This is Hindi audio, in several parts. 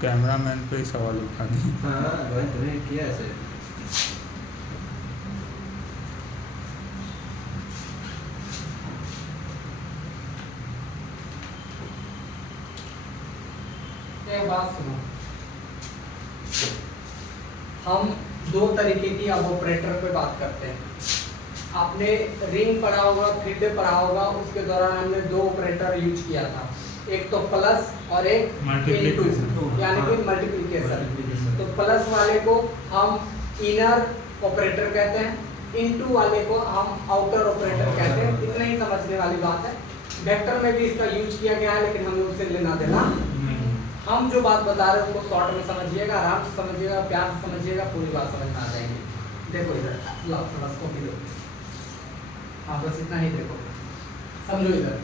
कैमरामैन पे ही सवाल उठा दी। हाँ वही तुमने किया ऐसे। एक बात सुनो, हम दो तरीके की अब ऑपरेटर पे बात करते हैं। आपने रिंग पढ़ा होगा, फील्ड पढ़ा होगा, उसके दौरान हमने दो ऑपरेटर यूज किया था, एक तो प्लस और एक इनटू, यानी कि मल्टीप्लिकेशन। तो प्लस वाले को हम इनर ऑपरेटर कहते हैं, इनटू वाले को हम आउटर ऑपरेटर कहते हैं। इतना ही समझने वाली बात है। वेक्टर में भी इसका यूज किया गया है, लेकिन हमें उससे लेना देना। हम जो बात बता रहे हैं उसको शॉर्ट में समझिएगा, आराम से समझिएगा, प्यार से समझिएगा, पूरी बात समझ में आ जाएगी। देखो इधर, लो थोड़ा कॉपी दो। हाँ बस इतना ही देखो, समझो इधर,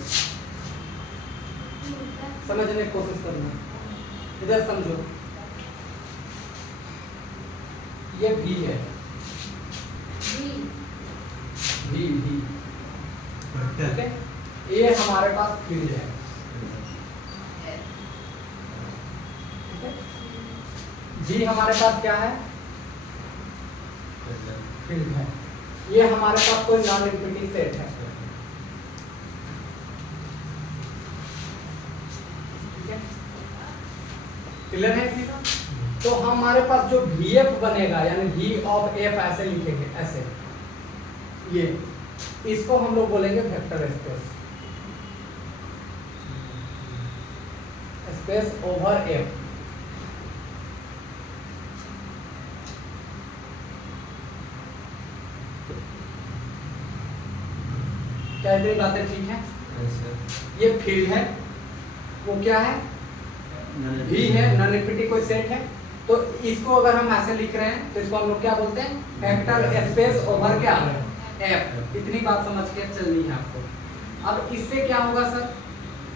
समझने की कोशिश करना। इधर समझो, ये भी है, भी ठीक है। ये हमारे पास फील्ड है, जी हमारे पास क्या है, फील्ड है। ये हमारे पास कोई नॉन इनफिनिटी सेट है, ठीक है, क्लियर है इसी का? तो हमारे पास जो VF बनेगा, यानी V ऑफ F ऐसे लिखेंगे, ऐसे ये, इसको हम लोग बोलेंगे vector space, space over F। क्या इतनी बातें ठीक है? ये फील्ड है, वो क्या है, भी है, नॉन इनफिनिटी कोई सेट है। तो इसको अगर हम ऐसे लिख रहे हैं तो इसको हम लोग क्या बोलते हैं, वेक्टर स्पेस ओवर क्या, F। इतनी बात समझ के चलनी है आपको। अब इससे क्या होगा सर,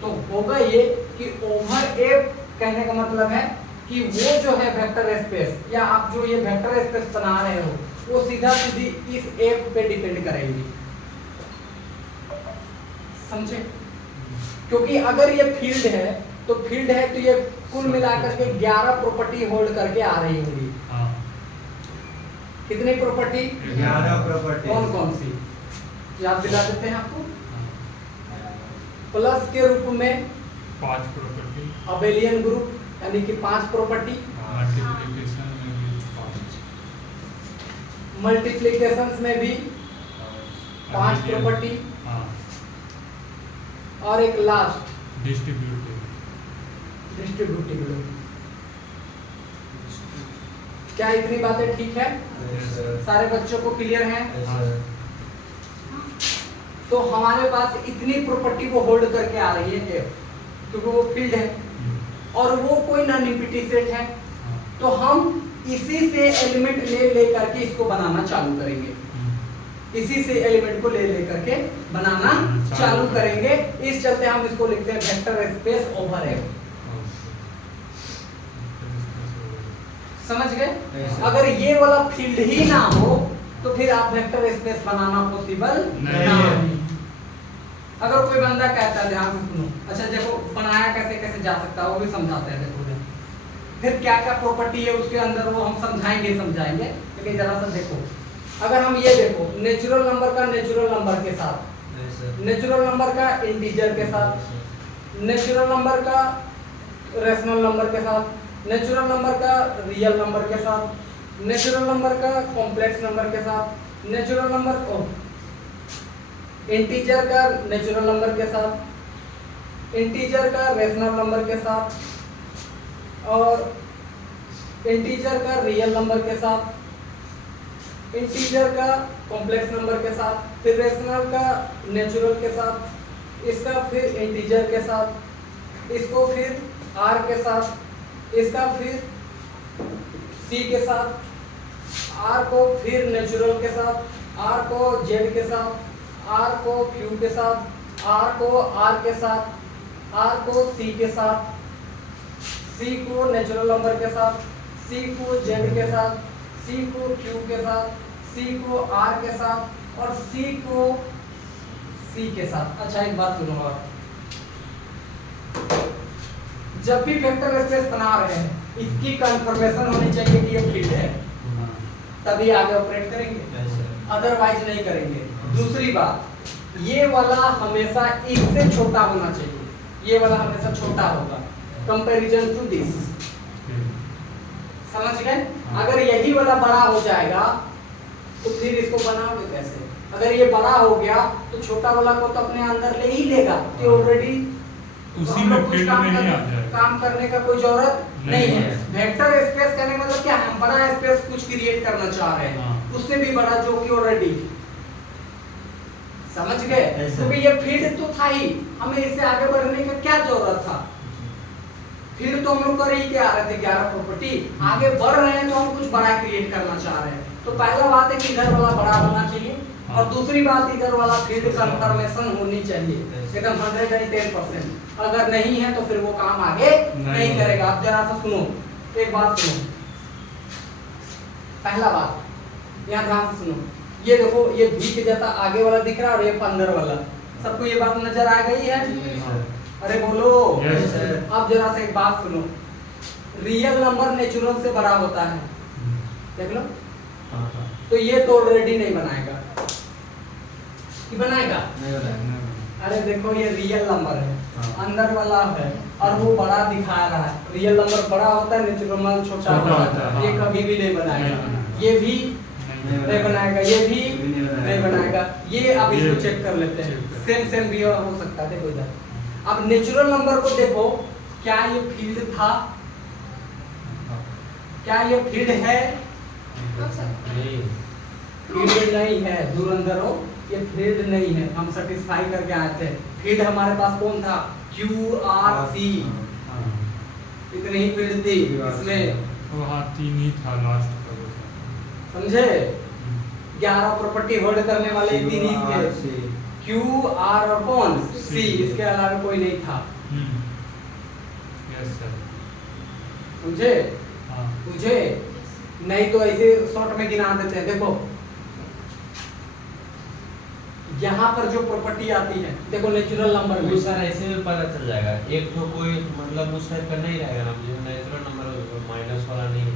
तो होगा ये कि ओवर F कहने का मतलब है कि वो जो है वेक्टर स्पेस, या आप जो ये वेक्टर स्पेस बना रहे हो, वो सीधा सीधी इस F पे डिपेंड करेगी, समझे? क्योंकि अगर ये फील्ड है तो फील्ड है तो ये कुल मिलाकर के 11 प्रॉपर्टी होल्ड करके आ रही होंगी। कितनी प्रॉपर्टी? 11 प्रॉपर्टी। कौन कौन सी याद दिला देते हैं आपको। प्लस के रूप में 5 प्रॉपर्टी, अबेलियन ग्रुप यानी कि 5 प्रॉपर्टी, मल्टीप्लिकेशन में भी 5, मल्टीप्लिकेशंस में भी 5 प्रॉपर्टी, और एक लास्ट डिस्ट्रीब्यूटिव। क्या इतनी बातें ठीक है? सारे बच्चों को क्लियर है? तो हमारे पास इतनी प्रॉपर्टी को होल्ड करके आ रही है F, क्योंकि वो फील्ड है और वो कोई नॉन इनफिनिटी सेट है। तो हम इसी से एलिमेंट ले करके इसको बनाना चालू करेंगे, इसी से एलिमेंट को ले करके बनाना चालू करेंगे। इस चलते हम इसको लिखते हैं वेक्टर स्पेस ओवर F। समझ गए? अगर ये वाला फील्ड ही ना हो तो फिर आप वेक्टर स्पेस बनाना पॉसिबल नहीं है। अगर कोई बंदा कहता है, ध्यान से सुनो, अच्छा देखो बनाया कैसे कैसे जा सकता है वो भी समझाते हैं। देखो फिर क्या क्या प्रॉपर्टी है उसके अंदर वो हम समझाएंगे, लेकिन जरा सा देखो, अगर हम ये देखो नेचुरल नंबर का नेचुरल नंबर के साथ, नेचुरल नंबर का इंटीजर के साथ, नेचुरल नंबर का रेशनल नंबर के साथ, नेचुरल नंबर का रियल नंबर के साथ, नेचुरल नंबर का कॉम्प्लेक्स नंबर के साथ, नेचुरल नंबर को इंटीजर का नेचुरल नंबर के साथ, इंटीजर का रेशनल नंबर के साथ, और इंटीजर का रियल नंबर के साथ, इंटीजर का कॉम्प्लेक्स नंबर के साथ, फिर रेशनल का नेचुरल के साथ, इसका फिर इंटीजर के साथ, इसको फिर R के साथ, इसका फिर C के साथ, R को फिर नेचुरल के साथ, R को Z के साथ, R को Q के साथ, R को R के साथ, R को C के साथ, C को नेचुरल नंबर के साथ, C को Z के साथ, C को Q के साथ, C को R के साथ, और C को C के साथ। अच्छा एक बात सुनो, आप जब भी वेक्टर स्पेस बना रहे हैं इसकी कंफर्मेशन होनी चाहिए कि ये फील्ड है, हाँ। तभी आगे ऑपरेट करेंगे, अदरवाइज नहीं करेंगे। दूसरी बात, ये वाला हमेशा इससे छोटा होना चाहिए, ये वाला हमेशा छोटा होगा कंपैरिजन टू दिस। समझ गए? अगर यही वाला बड़ा हो जाएगा तो फिर इसको बनाओगे कैसे? अगर ये बड़ा हो गया तो छोटा वाला को तो अपने अंदर ले ही लेगा, कि ऑलरेडी उसी में फील्ड में ही आ जाएगा, काम करने का कोई जरूरत नहीं है। है। वेक्टर स्पेस कहने का मतलब क्या है? हम बड़ा स्पेस कुछ क्रिएट करना चाह रहे हैं, हाँ। उससे भी बड़ा जो कि ऑलरेडी, समझ गए? ऐसा। क्योंकि ये फील्ड तो था ही, हमें इससे आगे बढ़ने का क्या जरूरत था? फील्ड तो हम लोग कर ही क्या आ रहे थे, 11 प्रॉपर्टी, आगे बढ़ रहे हैं तो हम कुछ बड़ा क्रिएट करना चाह रहे हैं। तो पहला बात है कि इधर वाला बड़ा होना चाहिए, और दूसरी बात इधर वाला फील्ड कंफर्मेशन होनी चाहिए एकदम 110%। अगर नहीं है तो फिर वो काम आगे नहीं करेगा। आप जरा सा सुनो, एक बात सुनो, पहला बात यहाँ ध्यान से सुनो, ये देखो ये भी के जैसा आगे वाला दिख रहा है और ये 15 वाला, सबको ये बात नजर आ गई है? अरे बोलो। Yes, sir. अब जरा से एक बात सुनो, रियल नंबर नेचुरल से बड़ा होता है, देख लो। तो ये तो ऑलरेडी नहीं बनाएगा, कि बनाएगा? अरे देखो ये रियल नंबर है, हाँ। अंदर वाला है और वो बड़ा दिखा रहा है। रियल नंबर बड़ा होता है, नेचुरल नंबर छोटा होता है, ये हाँ। कभी भी नहीं बनाएगा, नहीं बनाएगा। ये भी नहीं नहीं बनाएगा, ये भी नहीं बनाएगा। ये अब ये इसको चेक कर लेते हैं, चेक कर। सेम सेम भी हो सकता है। देखो इधर, अब नेचुरल नंबर को देखो, क्या ये फील्ड था? क्या ये फील्ड है? फील्ड नहीं है, दूर अंदर हो, ये फील्ड नहीं है। हम सेटिस्फाई करके आए थे, फील्ड हमारे पास कौन था? QRC, इतनी ही फील्ड थी इसमें, वो हाँ 3 ही था लास्ट का वो था। समझे? 11 प्रॉपर्टी होल्ड करने वाले 3 ही थे, Q, R और कौन? C, इसके अलावा कोई नहीं था। Yes sir. समझे? हाँ मुझे नहीं तो ऐसे शॉर्ट में गिना देते हैं। देखो यहाँ पर जो प्रॉपर्टी आती है, देखो नेचुरल नंबर में, सर ऐसे में पता चल जाएगा, एक तो कोई मतलब उस टाइप का नहीं रहेगा ना, जो नेचुरल नंबर माइनस वाला नहीं।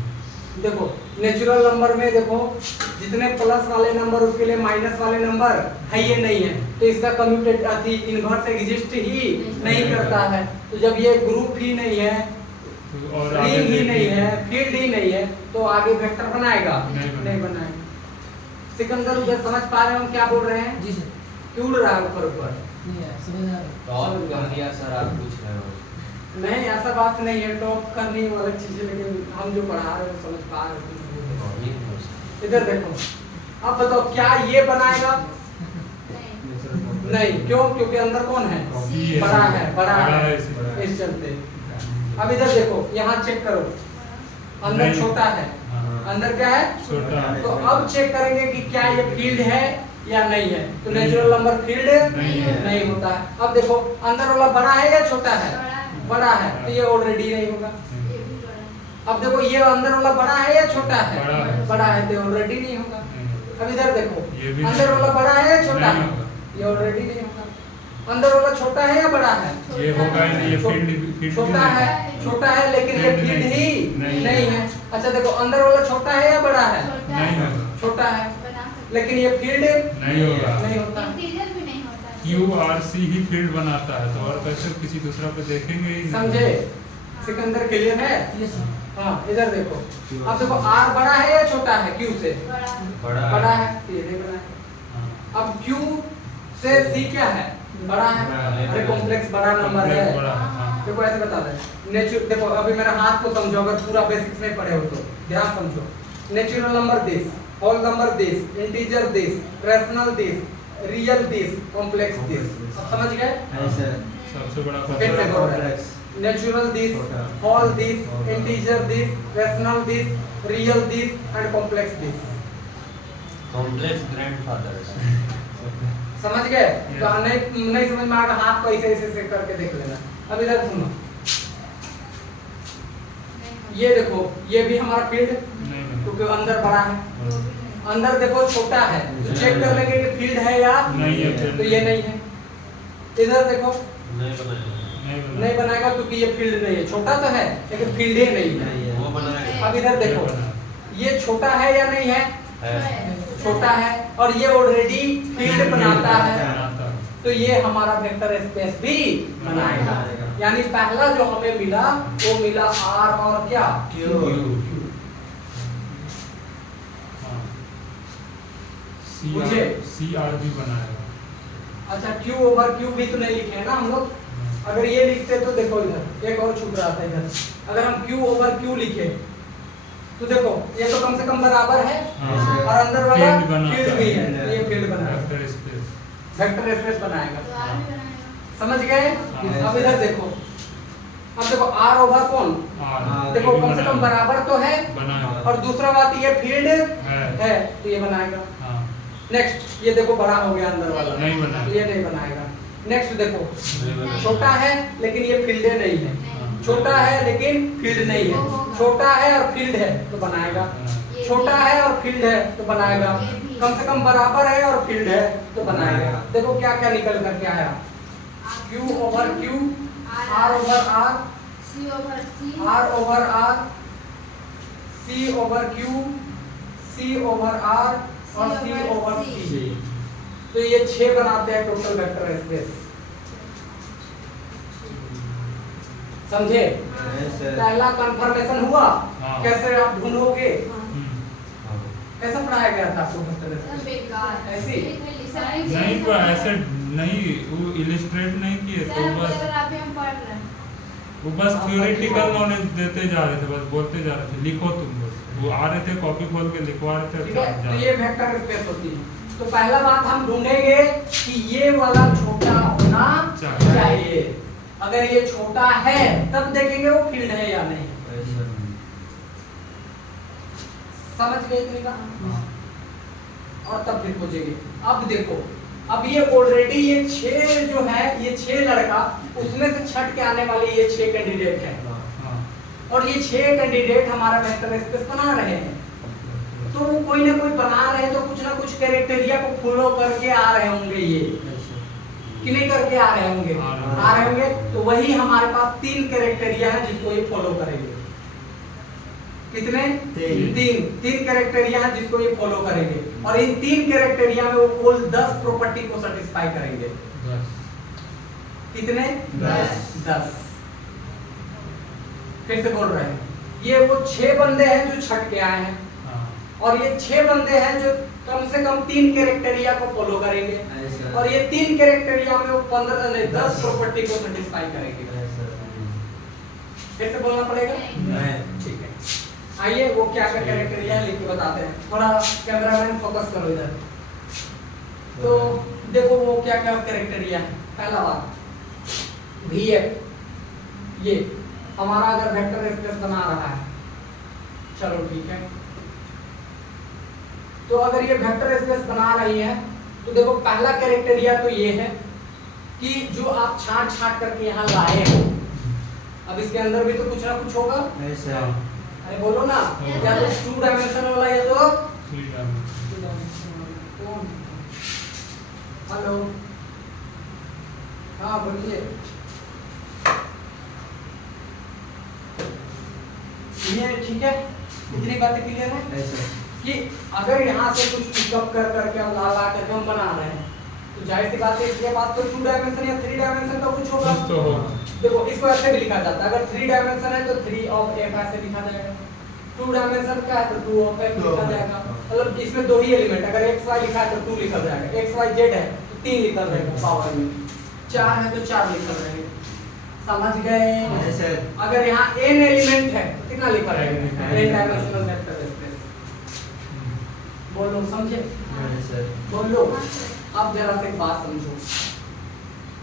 देखो नेचुरल नंबर में देखो जितने प्लस वाले नंबर उसके लिए माइनस वाले नंबर है, ये नहीं है तो इसका कम्यूटेट अति इनवर्स एग्जिस्ट ही नहीं करता है। तो जब ये ग्रुप ही नहीं है, और रिंग ही नहीं है, फील्ड ही नहीं है, तो आगे वेक्टर बनाएगा? नहीं बनाएगा। सिकंदर उधर समझ पा रहे हो हम क्या बोल रहे हैं? जी सर। क्यों उड़ रहा है ऊपर ऊपर? नहीं है, समझ आ रहा है। टॉप कर दिया सर, आप पूछ रहे हो। नहीं ऐसा बात नहीं है, टॉप करनी वो अलग चीज है, लेकिन हम जो पढ़ा रहे हैं समझ पा रहे हैं। इधर देखो, अब बताओ क्या ये बनाएगा? नहीं, क्यों? क्योंकि अंदर कौन है? बड़ा है, बड़ा है, इस चलते। अब इधर देखो, यहाँ चेक करो, अंदर नहीं। छोटा है, अंदर क्या है? छोटा। तो अब चेक करेंगे कि क्या ये फील्ड है या नहीं है। तो नेचुरल नंबर फील्ड नहीं होता है। अब देखो अंदर वाला बड़ा है या छोटा है? बड़ा है, तो ये ऑलरेडी नहीं होगा। अब देखो ये अंदर वाला बड़ा है या छोटा है? बड़ा है। बड़ा है, तो ऑलरेडी नहीं होगा। अब इधर देखो, ये भी अंदर वाला बड़ा है या छोटा नहीं है? होगा। ये ऑलरेडी नहीं होगा। अंदर वाला छोटा है या बड़ा है? ये होगा ही नहीं, ये फील्ड छोटा है, छोटा है, लेकिन ये फील्ड ही नहीं है। अच्छा देखो, अंदर वाला छोटा है या बड़ा है? नहीं होगा, छोटा है, लेकिन ये फील्ड नहीं होगा। नहीं होता। QRC ही फील्ड बनाता है, तो और कैसे किसी दूसरा पे देखेंगे ही नहीं। समझे? सिकंदर क्लियर है? Yes sir. हाँ इधर देखो, अब देखो R बड़ा है या छोटा है Q से? बड़ा है, तो ये नहीं बना है। हाँ। अब Q से C क्या है? बड़ा है। अरे कॉम्प्लेक्स बड़ा नंबर है। Complex बड़ा है, हाँ। देखो ऐसे बता दे, देखो अभी मेरे हाथ को समझो, अगर पूरा बेसिक्स नहीं पढ़े हो तो ध्यान समझो। Natural number this, whole number this, integer this, rational this, real this, complex this. अब समझ गए? सबसे बड़ा फिर से बोल रहे हैं। कॉम्प्लेक्स नेचुरल दिस, छोटा। Whole this, integer this, rational this, real this and complex this. Complex grandfather. समझ गए? Yes. तो नहीं समझ में आएगा, हाथ को ऐसे ऐसे करके देख लेना। अब इधर सुनो, ये देखो, ये भी हमारा फील्ड, नहीं क्योंकि अंदर बड़ा है, अंदर देखो छोटा है, तो चेक कर लेंगे कि फील्ड है या नहीं है, तो ये नहीं है। इधर देखो, नहीं बनाएगा। नहीं बनाएगा क्योंकि ये फील्ड नहीं है, छोटा तो है लेकिन फील्ड ही नहीं है। अब इधर देखो, ये छोटा है या नहीं है? छोटा है, और ये ऑलरेडी फील्ड बनाता है, तो ये हमारा वेक्टर स्पेस भी बनाएगा। यानी पहला जो हमें मिला वो मिला R और क्या? Q। मुझे CR भी बनाएगा। अच्छा, Q ओवर Q भी तो नहीं लिखे हैं ना हम लोग। अगर ये लिखते तो देखो इधर एक और छूट रहा था इधर, अगर हम Q ओवर Q लिखे तो देखो ये तो कम से कम बराबर है, और अंदर वाला फील्ड भी है, तो ये फील्ड बनाएगा, वेक्टर स्पेस बनाएगा। समझ गए? अब इधर देखो, अब देखो R ओवर कौन? देखो कम से कम बराबर तो है, और दूसरा बात ये फील्ड है तो ये बनाएगा। नेक्स्ट ये देखो बड़ा हो गया अंदर वाला, नहीं बनाएगा, ये नहीं बनाएगा। नेक्स्ट देखो छोटा है लेकिन ये फील्ड नहीं है, छोटा है लेकिन फील्ड नहीं है, छोटा है और फील्ड है तो बनाएगा, छोटा है और फील्ड है तो बनाएगा, कम से कम बराबर है और फील्ड है तो बनाएगा। देखो क्या क्या निकल करके आया, Q over Q, R over R, R over R, C over Q, C over R और C ओवर C। तो ये 6 बनाते हैं टोटल वेक्टर स्पेस। समझे? पहला कंफर्मेशन हुआ। कैसे आप ढूंढोगे? कैसा पढ़ाया गया था आपको वेक्टर स्पेस? ऐसे नहीं तो ऐसे नहीं, वो इलिस्ट्रेट नहीं किए, तो बस थ्योरेटिकल नॉलेज देते जा रहे थे, बस बोलते जा रहे थे लिखो तुम, बस वो आ रहे थे कॉपी खोल के लिखवा रहे थे। ठीक है, तो ये वेक्टर स्पेस होती है। तो पहला बात हम ढूंढेंगे कि ये वाला छोटा होना चाहिए। अगर ये छोटा है तब देखेंगे वो फील्ड है या नहीं। समझ गए इतनी बात? और तब फिर खोजेंगे। अब देखो, अब ये ऑलरेडी ये 6 जो है, ये 6 लड़का, उसमें से छट के आने वाले ये 6 कैंडिडेट हैं, और ये 6 कैंडिडेट हमारा वेक्टर स्पेस बना रहे हैं। तो वो कोई ना कोई बना रहे हैं, तो कुछ ना कुछ क्राइटेरिया को फॉलो करके आ रहे होंगे ये, कि नहीं करके आ रहे होंगे? आ रहे होंगे। तो वही हमारे पास 3 क्राइटेरिया है जिसको ये फॉलो करेंगे। कितने? 3 क्राइटेरिया है जिसको ये फॉलो करेंगे, और इन 3 क्राइटेरिया में वो कुल 10 प्रॉपर्टी को सेटिस्फाई करेंगे। कितने? 10। फिर से बोल रहे हैं, ये वो 6 बंदे हैं जो छट के आए हैं, और ये 6 बंदे हैं जो कम से कम 3 कैरेक्टरिया को फॉलो करेंगे, और ये 3 कैरेक्टरिया में वो 10 प्रॉपर्टी को सेटिस्फाई करेंगे। फिर से बोलना पड़ेगा? ठीक है, आइए वो क्या क्या कैरेक्टरिया है लिख के बताते हैं। थोड़ा कैमरामैन फोकस करो इधर। तो देखो वो क्या क्या कैरेक्टरिया है। पहला बात VF, ये हमारा अगर वेक्टर स्पेस बना रहा है, चलो ठीक है, तो अगर ये वेक्टर स्पेस बना रही है तो देखो पहला कैरेक्टरिया तो ये है कि जो आप छांट छांट करके यहाँ लाए हो, अब इसके अंदर भी तो कुछ ना कुछ होगा। अरे बोलो ना, या तो 2 डायमेंशनल वाला या तो 3 डायमेंशनल। हेलो, हाँ बोलिए। ये ठीक है, इतनी बातें क्लियर है कि अगर यहाँ से कुछ पिकअप कर करके हम ला करके हम बना रहे हैं, तो जाहिर सी बात है इसके पास तो 2 डायमेंशन या 3 डायमेंशन का कुछ होगा। देखो इसको ऐसे भी लिखा जाता है, अगर 3 डायमेंशन है तो 3 ऑफ f ऐसे लिखा जाएगा, 2 डायमेंशन का है तो 2 ऑफ f लिखा जाएगा। मतलब इसमें 2 ही एलिमेंट, अगर x y लिखा है तो 2 लिखा जाएगा, x y z है तो 3 लिखा जाएगा पावर में, 4 है तो 4 लिखा जाएगा। समझ गए? अगर यहाँ n एलिमेंट है तो कितना लिखा जाएगा? n dimensional vector space. बोलो, समझे? बोलो। अब जरा से एक बात समझो,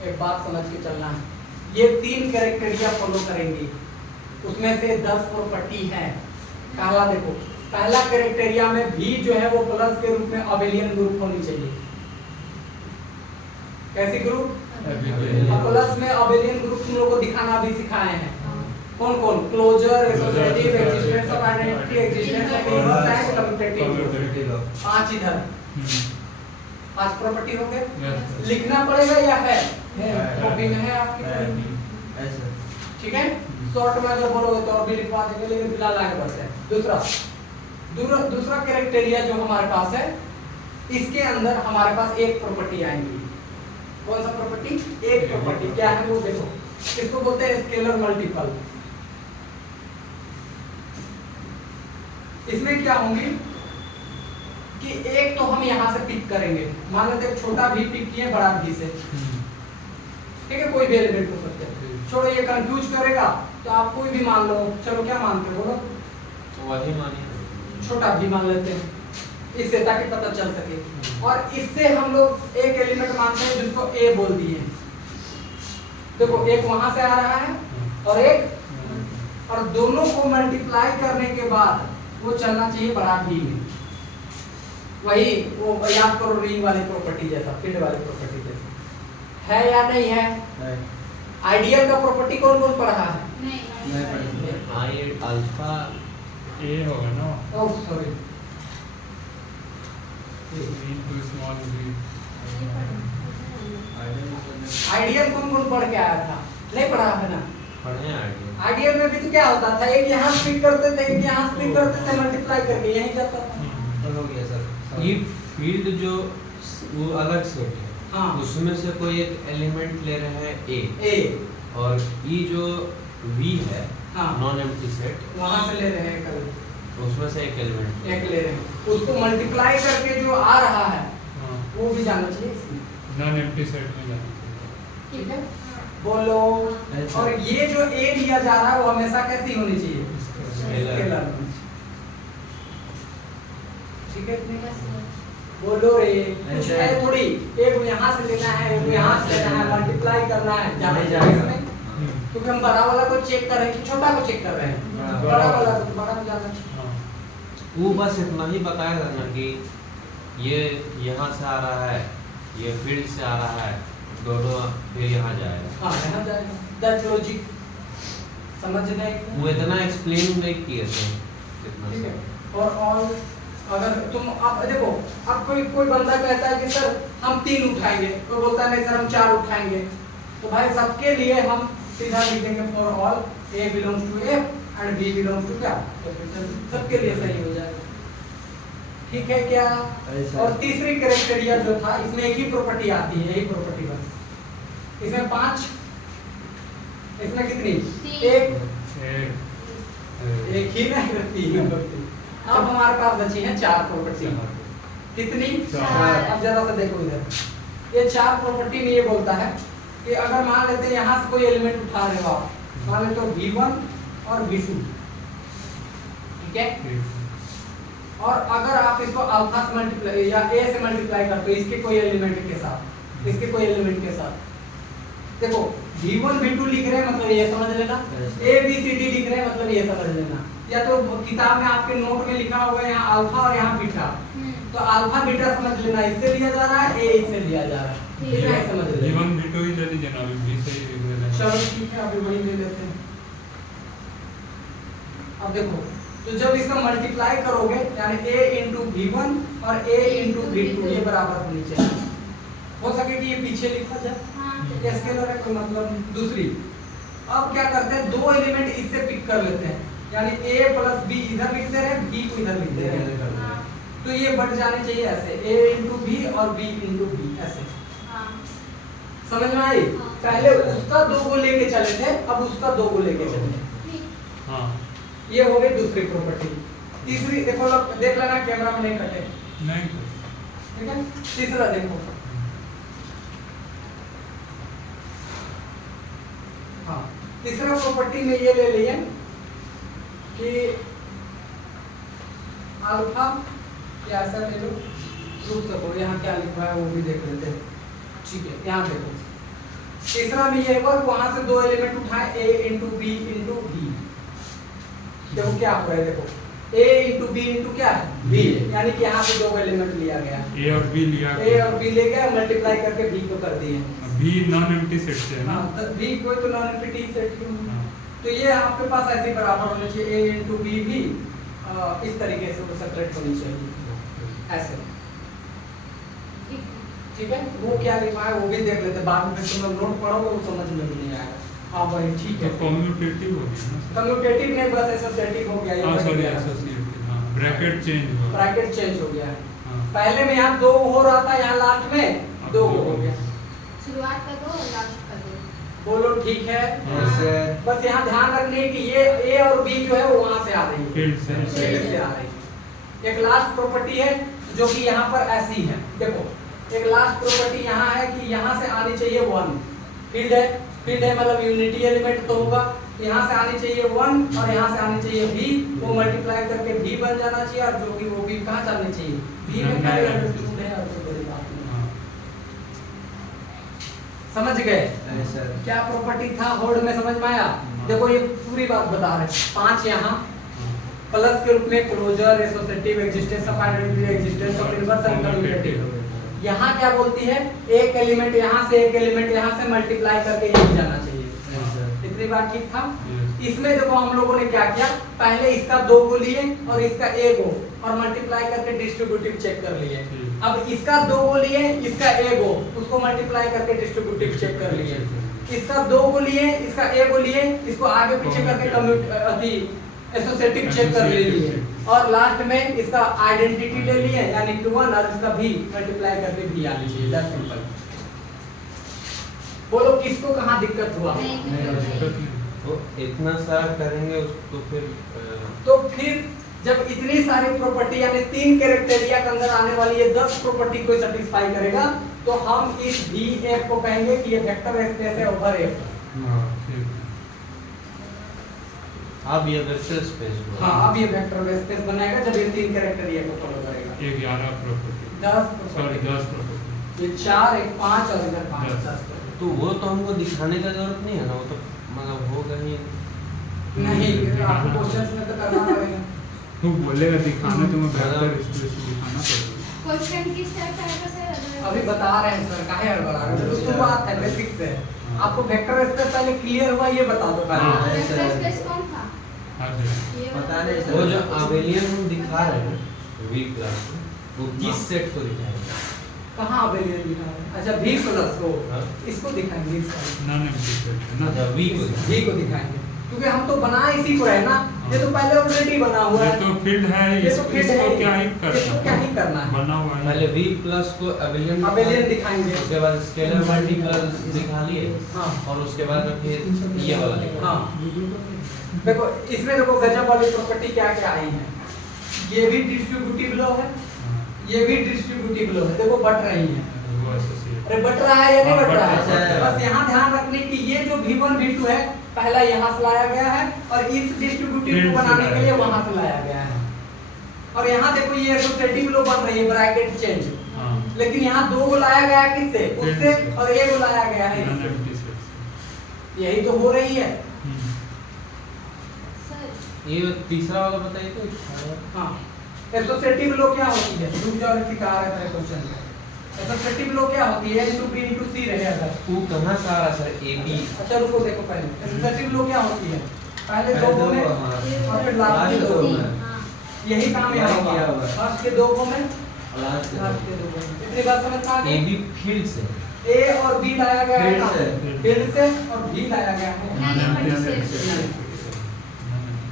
एक बात समझ के चलना है। ये 3 कैरेक्टरिया फॉलो करेंगे, उसमें से 10 प्रॉपर्टी है। पहला देखो, पहला कैरेक्टरिया में भी जो है वो प्लस के रूप में अबेलियन ग्रुप होनी चाहिए। कैसी ग्रुप? प्लस में अबेलियन ग्रुप तुम लोगों को दिखाना भी सिखाए हैं। कौन कौन? Closure, associative, existence of identity, existence of inverse and commutative. 5 इधर 5 प्रॉपर्टी हो गए। लिखना पड़ेगा या है? कॉपी में है आपकी? ठीक है। शॉर्ट में अगर बोलोगे तो और भी लिखवा देंगे, लेकिन फिलहाल आगे बढ़ते हैं। दूसरा क्राइटेरिया जो हमारे पास है, इसके अंदर हमारे पास एक प्रॉपर्टी आएंगी। कौन सा प्रॉपर्टी? एक प्रॉपर्टी। क्या है वो देखो, इसको बोलते हैं स्केलर मल्टीपल। इसमें क्या होंगी कि एक तो हम यहाँ से पिक करेंगे, मान लेते हैं छोटा भी पिक किए बड़ा भी से, ठीक है, कोई भी एलिमेंट हो सकते हैं। छोड़ो, ये कंफ्यूज करेगा तो आप कोई भी मान लो। चलो क्या मानते हो, बोलो? तो वही मानिए, छोटा भी मान लेते हैं इससे, ताकि पता चल सके। और इससे हम लोग एक एलिमेंट मानते हैं जिसको ए बोल दिए। देखो, एक वहां से आ रहा है और एक, और दोनों को मल्टीप्लाई करने के बाद वो चलना चाहिए बड़ा भी में। वही वो याद करो, रिंग वाली प्रॉपर्टी जैसा, फील्ड वाली प्रॉपर्टी जैसा है या नहीं है? आइडियल का प्रॉपर्टी कौन कौन पढ़ा है? नहीं पढ़ी। आई अल्फा ए होगा ना, oh sorry, into small v। Ideal कौन कौन पढ़ के आया था? नहीं पढ़ा है ना? पढ़े आइडिया। आइडियल में भी तो क्या होता था, एक यहाँ स्प्लिट करते थे, एक यहाँ स्प्लिट करते थे, मल्टीप्लाई करके यही जाता था। तो हो गया सर। ये फील्ड जो वो अलग सेट है, हाँ, उसमें से कोई एक एलिमेंट ले रहे हैं ए, ए, और ई जो वी है हाँ, नॉन एम्प्टी सेट, वहां से ले रहे हैं कल, उसमें से एक एलिमेंट एक ले रहे हैं, उसको मल्टीप्लाई करके जो आ रहा है हाँ, वो भी जाना चाहिए इसमें, नॉन एम्प्टी सेट में जाना चाहिए। ठीक है? बोलो। ऐसा। और ये जो ए लिया जा रहा है वो हमेशा कैसी होनी चाहिए? Scalar। Scalar होनी चाहिए। ठीक है? बोलो रे, कुछ ऐसा। है थोड़ी, एक यहाँ से लेना है, एक यहाँ से लेना है, मल्टीप्लाई करना है, जाना नहीं चाहिए जाएगा। इसमें। क्योंकि हम बड़ा वाला को चेक कर रहे हैं कि छोटा को चेक कर रहे हैं, हाँ। बड़ा वाला को बड़ा को जाना चाहिए। हाँ, वो बस इतना ही बताया था ना कि ये यहाँ से आ रहा है, ये फील्ड से आ रहा है, दोनों फिर यहाँ जाएगा। हाँ, यहाँ जाएगा। दैट लॉजिक समझने वो इतना एक्सप्लेन नहीं किए थे कितना ठीक है। सा। और अगर तुम अब देखो, अब कोई बंदा कहता है कि सर हम 3 उठाएंगे, कोई बोलता है नहीं सर हम 4 उठाएंगे, तो भाई सबके लिए हम सीधा लिखेंगे for all A belongs to A and B belongs to क्या, सबके लिए सही हो जाएगा। ठीक है क्या? ऐसा। और तीसरी क्राइटेरिया जो था, इसमें एक ही प्रॉपर्टी आती है, यही प्रॉपर्टी बस। इसमें 5, इसमें कितनी? एक एक ही नहीं रहती है। अब हमारे पास बची हैं 4 प्रॉपर्टी। कितनी? 4। अब जरा सा देखो इधर, ये 4 प्रॉपर्टी में ये बोलता है कि अगर मान लेते हैं यहाँ से कोई एलिमेंट उठा रहे हो आप, मान लेते हो v1 और v2, ठीक है? और अगर आप इसको अल्फा से मल्टीप्लाई या a से मल्टीप्लाई करते हो इसके कोई एलिमेंट के साथ, इसके कोई एलिमेंट के साथ, देखो v1 v2 लिख रहे हैं मतलब ये समझ लेना, a b c d लिख रहे हैं मतलब ये समझ लेना, या तो किताब में आपके नोट में लिखा हुआ है यहाँ अल्फा और यहाँ बीटा, तो अल्फा बीटा समझ लेना, इससे लिया जा रहा है, a इससे लिया जा रहा है, इतना ही समझ लेना। जीवन v2 ही ले लीजिए ना, अभी v से ही लिख देना। चलो ठीक है, अभी वही ले लेते हैं। अब देखो, तो जब इसका मल्टीप्लाई करोगे यानी a इंटू v1 और a इंटू v2 ये बराबर होनी चाहिए। हो सके कि ये पीछे लिखा जाए, स्केलर है कोई मतलब नहीं। दूसरी, अब क्या करते हैं, 2 एलिमेंट इससे पिक कर लेते हैं, यानी a प्लस b इधर लिखते रहे, b को इधर लिखते रहे, तो ये बढ़ जाने चाहिए ऐसे, a इंटू b और b इंटू b ऐसे। समझ में आई? पहले उसका 2 को लेके चले थे, अब उसका 2 को लेके चले। हाँ, ये हो गई दूसरी प्रॉपर्टी। तीसरी देखो, देख लेना कैमरा में नहीं कटे, नहीं ठीक है? तीसरा देखो, हाँ, तीसरा प्रॉपर्टी में ये ले लिए कि अल्फा या ऐसा ले लो, रुक सको, यहाँ क्या लिखा है वो भी देख लेते हैं। ठीक है, यहाँ देखो, तीसरा में ये हुआ वहां से 2 एलिमेंट उठाए, a into B into B. देखो क्या हो रहा है, देखो a इंटू बी इंटू क्या है b, यानी कि यहाँ से 2 एलिमेंट लिया गया, a और b लिया, a और b ले गए, मल्टीप्लाई करके b को कर दिए। b नॉन एम्प्टी सेट से है ना। हाँ, तो b कोई तो नॉन एम्प्टी सेट क्यों? हाँ, तो ये आपके पास ऐसे बराबर होने चाहिए, a इंटू बी भी इस तरीके से वो सेपरेट होनी चाहिए ऐसे। ठीक है, वो क्या लिखा है वो भी देख लेते हैं, बाद में तुम लोग नोट पढ़ोगे वो समझ में भी नहीं आएगा। हाँ वही ठीक तो है। कम्यूटेटिव हो गया ना। कम्यूटेटिव नहीं, बस एसोसिएटिव हो गया ये हाँ बन सॉरी गया। एसोसिएटिव, हाँ ब्रैकेट चेंज हुआ। ब्रैकेट चेंज हो गया है। हाँ। पहले में यहाँ 2 हो रहा था, यहाँ लास्ट में अब 2 दो हो गया। शुरुआत का 2 और लास्ट का 2। बोलो ठीक है। Yes sir. बस यहाँ ध्यान रखने की ये ए और बी जो है वो वहाँ से आ रही है, फील्ड से फील्ड से आ रही है। एक लास्ट प्रॉपर्टी है जो कि यहाँ पर ऐसी है, देखो एक लास्ट प्रॉपर्टी यहाँ है कि यहाँ से आनी चाहिए 1। फील्ड है मतलब यूनिटी एलिमेंट तो होगा, यहाँ से आनी चाहिए 1 और यहाँ से आनी चाहिए b, वो मल्टीप्लाई करके b बन जाना चाहिए, और जो कि वो b कहाँ जानी चाहिए, b में पहले अंडरस्टूड है और कोई बड़ी बात नहीं। हाँ। समझ गए यस सर। क्या प्रॉपर्टी था, होल्ड में समझ में आया? देखो ये पूरी बात बता रहे हैं। 5 यहाँ प्लस के रूप में closure, associative, existence of identity, existence of inverse and commutative. यहाँ क्या बोलती है, एक एलिमेंट यहाँ से एक एलिमेंट यहाँ से मल्टीप्लाई करके यही जाना चाहिए। Yes sir. इतनी बात ठीक था? Yes. इसमें देखो हम लोगों ने क्या किया, पहले इसका 2 को लिए और इसका 1 को और मल्टीप्लाई करके डिस्ट्रीब्यूटिव चेक कर लिए। ठीक। अब इसका 2 को लिए, इसका 1 को, उसको मल्टीप्लाई करके डिस्ट्रीब्यूटिव चेक कर लिए। इसका 2 को लिए, इसका 1 को लिए, इसको आगे पीछे करके कम्यूट अथी एसोसिएटिव चेक कर लिए, और लास्ट में इसका आइडेंटिटी ले लिए यानी कि 1 और इसका भी मल्टीप्लाई करके भी आ लीजिए। That's simple. बोलो किसको कहाँ दिक्कत हुआ? तो इतना सारा करेंगे तो फिर तो फिर जब इतनी सारी प्रॉपर्टी यानी 3 कैरेक्टेरिया के अंदर आने वाली ये 10 प्रॉपर्टी को सेटिस्फाई करेगा, तो हम इस VF को कहेंगे कि ये वेक्टर स्पेस है ओवर F। हाँ, ठीक है। अब ये वेक्टर स्पेस हुआ। हाँ, अब ये वेक्टर स्पेस बनाएगा जब ये 3 कैरेक्टेरिया को फॉलो करेगा। ये 11 प्रॉपर्टी, 10 सॉरी property। 10 प्रॉपर्टी। ये 4, एक 5 और इधर 5, 10। 10 property। तो वो तो हमको दिखाने का जरूरत नहीं है ना, वो तो मतलब होगा ही। नहीं, आपको क्वेश्चंस में तो करना पड़ेगा। वो बोलेगा दिखाना, तुम्हें वेक्टर स्पेस दिखाना पड़ेगा। क्वेश्चन किस टाइप का आएगा सर? अभी बता रहे हैं सर, काहे हड़बड़ा रहे हो? शुरुआत है, बेसिक्स है। आपको वेक्टर स्पेस पहले क्लियर हुआ ये बता दो पहले। हाँ। वेक्टर स्पेस कौन था? हाँ जी। ये पता नहीं सर। वो जो अबेलियन हम दिखा रहे हैं V क्लास में, वो किस सेट को दिखाएगा? कहाँ अबेलियन दिखा रहे हैं? अच्छा V प्लस को, हाँ। इसको दिखाएंगे, इसका नॉन एम्प्टी ना। अच्छा V को दिखाएगा। V को दिखाएंगे, क्योंकि हम तो बना इसी को है ना, ये तो पहले ऑलरेडी बना हुआ ये है। तो फील्ड है, ये तो field इसको है। क्या ही इसको क्या ही करना है? बना हुआ है। पहले V प्लस को अबेलियन अबेलियन दिखाएंगे। उसके बाद स्केलर मल्टीपल दिखा लिए, हाँ। और उसके बाद में फिर ये वाला दिखा। हाँ, देखो इसमें देखो गजब वाली प्रॉपर्टी क्या क्या आई है। ये भी डिस्ट्रीब्यूटिव लॉ है, हाँ, ये भी डिस्ट्रीब्यूटिव लॉ है, देखो बट रही है। वो एसोसिएट। अरे बट रहा है या नहीं हाँ, बट रहा बट रहा है? है। बस यहाँ ध्यान रखने की ये जो V1 V2 है पहला यहाँ से लाया गया है, और इस डिस्ट्रीब्यूटिव Field को से बनाने के लाया लिए गया। वहां से लाया गया है। और यहाँ देखो ये एसोसिएटिव लॉ बन रही है, ब्रैकेट चेंज। हाँ, लेकिन यहाँ 2 को लाया गया है किससे? Field उससे, से। और 1 को लाया गया है नॉन इससे। Empty set. यही तो हो रही है। हम्म। सर ये तीसरा वाला बताइए तो। हाँ, एसोसिएटिव लॉ क्या होती है? रुक जाओ, लिखा आ रहा है क्वेश्चन में। एसोसिएटिव लॉ क्या होती है? B into C रहेगा। वो कहाँ से आ रहा सर? AB। अच्छा रुको, देखो पहले एसोसिएटिव लॉ क्या होती है? पहले पहले 2 को दो में को, हाँ। और फिर लास्ट के लास्ट 2 दो में। में। हाँ। यही काम यहाँ यही होगा। किया हुआ है। फर्स्ट के 2 को में, लास्ट लास्ट के 2 को में। इतनी बात समझ में आ गई? AB फील्ड से। A और B लाया गया है Field कहाँ? से। Field से, और B लाया गया है। Non empty non empty set.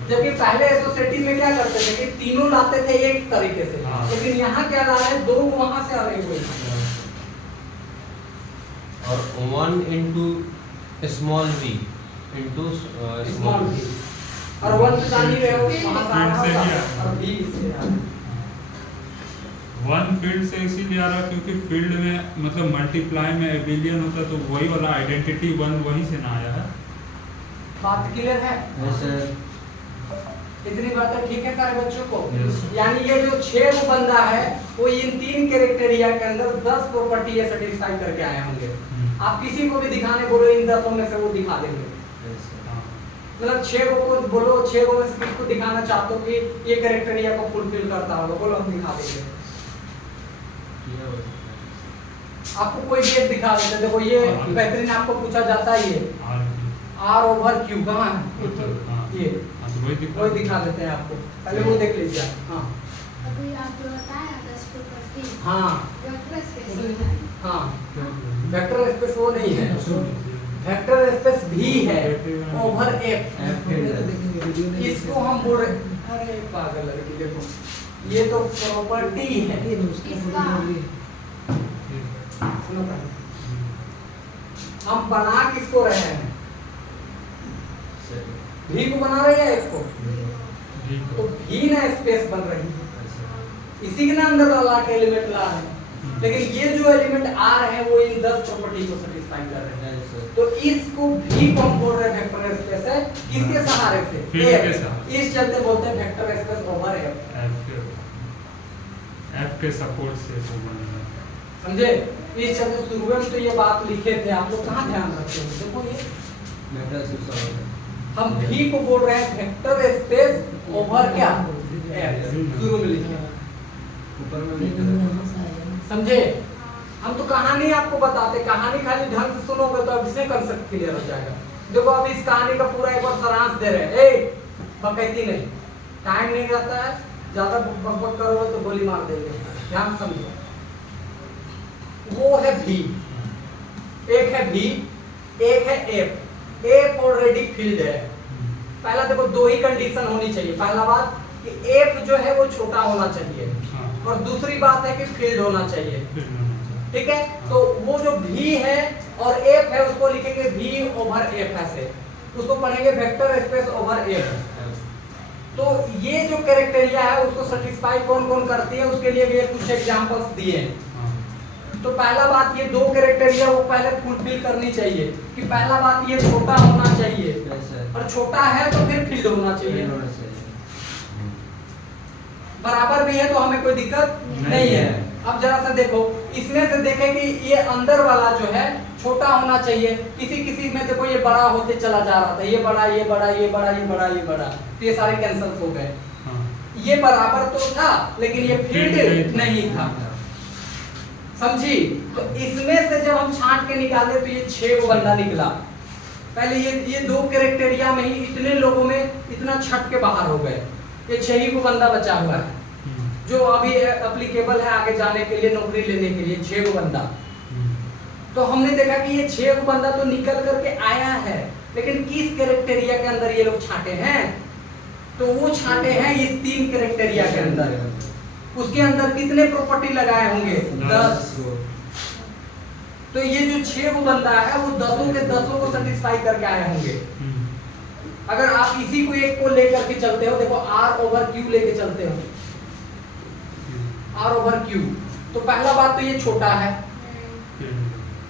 जबकि पहले एसोसिएटिव में क्या करते थे कि तीनों लाते थे एक तरीके से, हाँ। लेकिन यहाँ क्या ला रहे हैं? 2 को वहां से आ रहे हुए। और 1 into small v into small small B। v। और 1 से जान ही रहे हो वहां से आ रहा Field से होगा, ही आ रहा है। और B से आ रहा है। वन फील्ड से इसीलिए आ रहा है क्योंकि फील्ड में मतलब मल्टीप्लाई में एबिलियन होता है, तो वही वाला आइडेंटिटी 1 वहीं से ना आया है। बात क्लियर है? Yes sir. इतनी बातें ठीक है सारे बच्चों को? Yes. यानी ये जो 6 वो बंदा है वो इन 3 कैरेक्टेरिया के अंदर 10 प्रॉपर्टी ये सेटिस्फाई करके आए होंगे। आप किसी को भी दिखाने बोलो इन 10 में से वो दिखा देंगे। Yes sir. हाँ, मतलब 6 को बोलो, 6 को में से किसको दिखाना चाहते हो कि ये कैरेक्टेरिया को फुलफिल करता होगा, बोलो हम दिखा देंगे। आपको कोई भी एक दिखा देते, देखो ये हाँ। बेहतरीन आपको पूछा जाता है ये आर R over Q कहाँ है? हाँ, ये हाँ, तो वही दिखा देते हैं आपको, पहले वो देख लीजिए। हाँ अभी आप जो बताए ना 10 प्रॉपर्टी हाँ वेक्टर स्पेस होता है। हाँ, वेक्टर स्पेस वो नहीं है, वेक्टर स्पेस भी है ओवर एफ, F फील्ड है। इसको हम बोल रहे, अरे पागल लड़की देखो, ये तो प्रॉपर्टी है। इसका सुनो पहले, हम बना किसको रहे हैं? भी को बना रहे हैं एक को, तो भी ना स्पेस बन रही है, इसी के ना अंदर ला के एलिमेंट ला रहे हैं। लेकिन ये जो एलिमेंट आ रहे हैं वो इन 10 प्रॉपर्टी को सेटिस्फाई कर रहे हैं। तो इसको भी को हम बोल रहे हैं वेक्टर स्पेस है, किसके सहारे से? फील्ड के सहारे। इस चलते बोलते हैं vector space over F. F के सपोर्ट से वो बन रहा है। समझे? इस चलते शुरू में तो ये बात लिखे थे, आप लोग कहाँ ध्यान रखते हो? देखो ये वेक्टर स्पेस ओवर हम भी को बोल रहे हैं वेक्टर स्पेस ओवर क्या एफ, शुरू में लिखे। ऊपर में लिखा है। समझे? हम तो कहानी आपको बताते, कहानी खाली ढंग से सुनोगे तो अब इससे कंसेप्ट क्लियर हो जाएगा। देखो अब इस कहानी का पूरा एक बार सारांश दे रहे हैं। ए बकैती नहीं, टाइम नहीं रहता है, ज्यादा बकबक करोगे तो गोली मार देंगे। ध्यान समझो, वो है भी, एक है भी, एक है एफ। एफ ऑलरेडी फील्ड है। पहला देखो दो ही कंडीशन होनी चाहिए। पहला बात कि एफ जो है वो छोटा होना चाहिए, और दूसरी बात है कि फील्ड होना चाहिए। ठीक है, तो वो जो भी है और एफ है उसको लिखेंगे भी ओवर एफ, ऐसे उसको पढ़ेंगे वेक्टर स्पेस ओवर एफ। तो ये जो कैरेक्टेरिया है उसको सेटिस्फाई कौन कौन करती है, उसके लिए भी कुछ एग्जांपल्स दिए हैं। तो पहला बात, ये दो कैरेक्टेरिया वो पहले फुलफिल करनी चाहिए कि पहला बात ये छोटा होना चाहिए, और छोटा है तो फिर फील्ड होना चाहिए। बराबर भी है तो हमें कोई दिक्कत नहीं है। अब जरा सा देखो, इसमें से देखें कि ये अंदर वाला जो है छोटा होना चाहिए। किसी किसी में देखो ये बड़ा होते चला जा रहा था, ये बड़ा ये बड़ा ये बड़ा ये बड़ा ये बड़ा, तो ये सारे कैंसिल हो गए। ये बराबर तो था लेकिन ये फील्ड नहीं था। समझी? तो इसमें से जब हम छांट के निकाले तो ये 6 को बंदा निकला। पहले ये दो कैरेक्टेरिया में ही इतने लोगों में इतना छट के बाहर हो गए। ये 6 ही को बंदा बचा हुआ है जो अभी एप्लीकेबल है आगे जाने के लिए, नौकरी लेने के लिए। 6 को बंदा, तो हमने देखा कि ये 6 को बंदा तो निकल करके आया है, लेकिन किस कैरेक्टेरिया के अंदर ये लोग छांटे हैं? तो वो छांटे हैं इस 3 कैरेक्टेरिया के अंदर। उसके अंदर कितने प्रॉपर्टी लगाए होंगे? 10। तो ये जो 6 को बंदा है वो 10 के 10 को सेटिस्फाई करके आए होंगे। अगर आप इसी को एक को लेकर के चलते हो, देखो आर ओवर क्यू लेके चलते हो, आर ओवर क्यू, तो पहला बात तो ये छोटा है,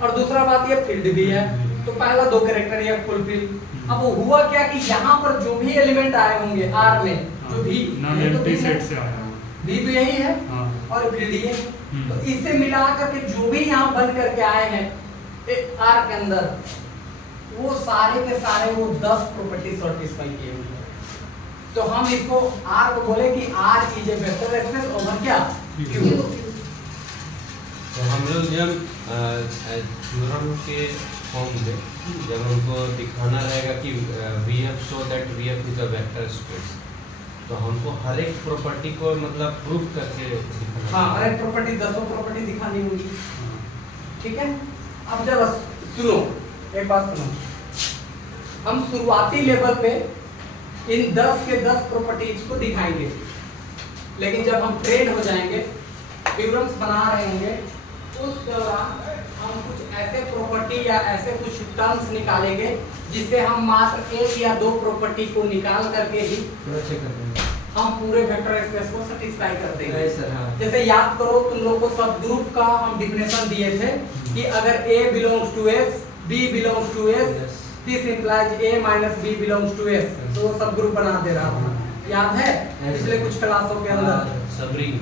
और दूसरा बात ये फील्ड भी है। तो पहला दो कैरेक्टर ये फुलफिल। अब वो हुआ क्या कि यहाँ पर जो भी एलिमेंट आए होंगे आर में, जो भी एम्प्टी सेट से आया भी तो यही है और फील्ड ये, तो इससे मिला करके जो भी यहाँ बन करके आए हैं आर के अंदर, वो सारे के सारे वो 10 प्रॉपर्टी सेटिस्फाई किए हुए। तो हम इसको आर को बोले कि R is a vector space over क्या क्यू। तो हम लोग जब थ्योरम के फॉर्म में जब हमको दिखाना रहेगा कि VF show that VF is a vector space, तो हमको हर एक प्रॉपर्टी को मतलब प्रूफ करके दिखाना। हाँ, हर एक प्रॉपर्टी 10 प्रॉपर्टी दिखानी होगी। ठीक है, अब जब सुनो एक बात सुनो, हम शुरुआती लेवल पे इन 10 के 10 प्रॉपर्टीज को दिखाएंगे, लेकिन जब हम ट्रेन हो जाएंगे, थ्योरम्स बना रहे होंगे, उस दौरान हम कुछ ऐसे प्रॉपर्टी या ऐसे कुछ टर्म्स निकालेंगे जिससे हम मात्र 1 या 2 प्रॉपर्टी को निकाल करके ही हम पूरे वेक्टर स्पेस को सेटिस्फाई कर देंगे। जैसे याद करो, तुम लोग को सब ग्रुप का हम डिफिनेशन दिए थे कि अगर A belongs to S, B belongs to S, this implies A minus B belongs to S, तो सब ग्रुप बना दे रहा था, याद है पिछले कुछ क्लासों के अंदर। सबरिंग,